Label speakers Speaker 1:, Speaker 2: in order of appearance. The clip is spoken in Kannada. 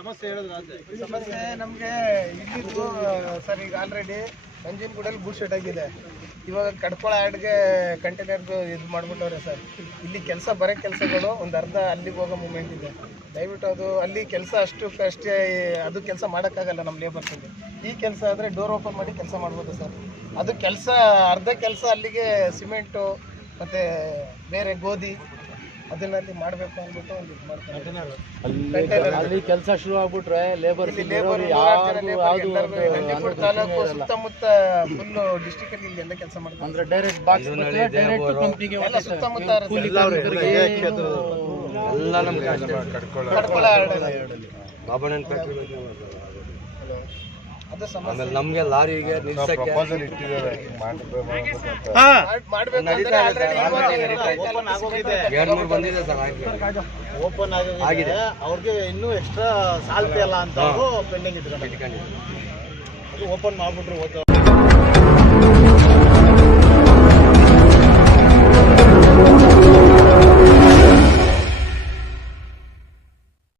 Speaker 1: ಸಮಸ್ಯೆ
Speaker 2: ಸಮಸ್ಯೆ ನಮಗೆ ಇಲ್ಲಿದ್ದು ಸರ್, ಈಗ ಆಲ್ರೆಡಿ ನಂಜನಗೂಡಲ್ಲಿ ಬೂಟ್ ಶೆಟ್ ಆಗಿದೆ. ಇವಾಗ ಕಡ್ಕೊಳ ಆಡ್ಗೆ ಕಂಟೈನರ್ದು ಇದು ಮಾಡ್ಬಿಟ್ಟವ್ರೆ ಸರ್. ಇಲ್ಲಿ ಕೆಲಸ ಬರೋ ಕೆಲಸಗಳು, ಒಂದು ಅರ್ಧ ಅಲ್ಲಿಗೆ ಹೋಗೋ ಮೂಮೆಂಟ್ ಇದೆ. ದಯವಿಟ್ಟು ಅದು, ಅಲ್ಲಿ ಕೆಲಸ ಅಷ್ಟು ಅಷ್ಟೇ ಅದು ಕೆಲಸ ಮಾಡೋಕ್ಕಾಗಲ್ಲ ನಮ್ಮ ಲೇಬರ್ಸಿಗೆ ಈ ಕೆಲಸ ಆದರೆ ಡೋರ್ ಓಪನ್ ಮಾಡಿ ಕೆಲಸ ಮಾಡ್ಬೋದು ಸರ್. ಅದು ಕೆಲಸ, ಅರ್ಧ ಕೆಲಸ ಅಲ್ಲಿಗೆ ಸಿಮೆಂಟು ಮತ್ತು ಬೇರೆ ಗೋಧಿ ಅದನ್ನಲ್ಲಿ ಮಾಡಬೇಕು ಅಂದ್ಬಿಟ್ಟು ಒಂದು ಇದು ಮಾಡ್ತಾರೆ.
Speaker 1: ಅಲ್ಲಿ ಕೆಲಸ ಶುರು ಆಗ್ಬಿಟ್ರೆ ಲೇಬರ್
Speaker 2: ಲೇಬರ್ ನಂಜನಗೂಡು ತಾಲೂಕು ಸುತ್ತಮುತ್ತ ಫುಲ್ ಡಿಸ್ಟಿಕ್ ಅಲ್ಲಿ ಎಲ್ಲ ಕೆಲಸ ಮಾಡ್ತಾರೆ.
Speaker 1: ಅಂದ್ರೆ ಡೈರೆಕ್ಟ್ ಬಾಕ್ಸ್ ಡೈರೆಕ್ಟ್ ಕಂಪ್ನಿಗೆ
Speaker 2: ಎಲ್ಲ ಸುತ್ತಮುತ್ತ
Speaker 3: ಎಲ್ಲ ನಮ್ಗೆ ಅಷ್ಟೇ.
Speaker 2: ಕಡ್ಕೊಳ
Speaker 3: ಬಾಬಣ್ಣನ ಫ್ಯಾಕ್ಟ್ರಿ ಬಗ್ಗೆ ಆಮೇಲೆ ನಮ್ಗೆ ಲಾರಿಗೆ ನಿಲ್ಸಕ್ಕೆ
Speaker 2: ಎರಡು
Speaker 3: ಮೂರು ಬಂದಿದೆ ಸರ್
Speaker 1: ಓಪನ್
Speaker 3: ಆಗಿದೆ.
Speaker 1: ಆಗಿದೆ. ಅವ್ರಿಗೆ ಇನ್ನೂ ಎಕ್ಸ್ಟ್ರಾ ಸಾಲ್ತಿ ಅಲ್ಲ ಅಂತ ಪೆಂಡಿಂಗ್ ಇಟ್ಕೊಂಡು
Speaker 3: ಇಟ್ಕೊಂಡಿದ್ದೀವಿ
Speaker 1: ಅದು ಓಪನ್ ಮಾಡ್ಬಿಟ್ರು ಓಕೆ